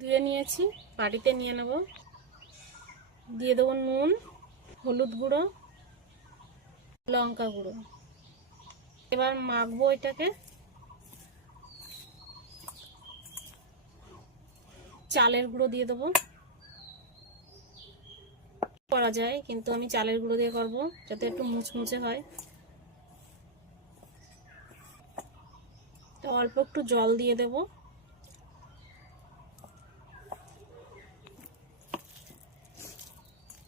ধুয়ে নিয়েছি, বাটিতে নিয়ে নেব। দিয়ে দেবো নুন, হলুদ গুঁড়ো, লঙ্কা গুঁড়ো। এবার মাখবো এটাকে। চালের গুঁড়ো দিয়ে দেবো। করা যায়, কিন্তু আমি চালের গুঁড়ো দিয়ে করব যাতে একটু মুচমুচে হয়। তো অল্প একটু জল দিয়ে দেব।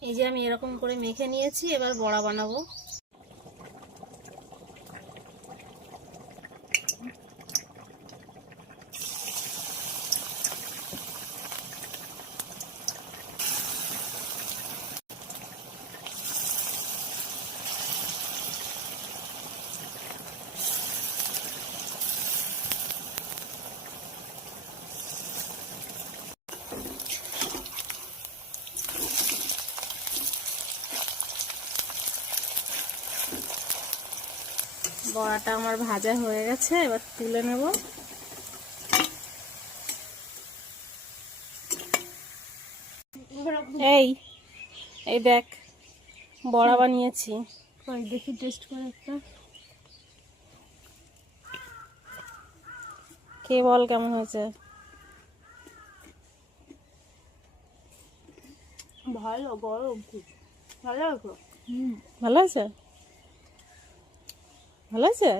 এই যে আমি এরকম করে মেখে নিয়েছি, এবার বড়া বানাবো। বড়াটা আমার ভাজা হয়ে গেছে, এবার তুলে নেব। এই এই দেখ, বড়া বানিয়েছি। দেখি টেস্ট করে একটা, কে বল কেমন হয়েছে। ভালো, গরম খুব ভালো লাগলো। ভালো আছে, ভালো আছে।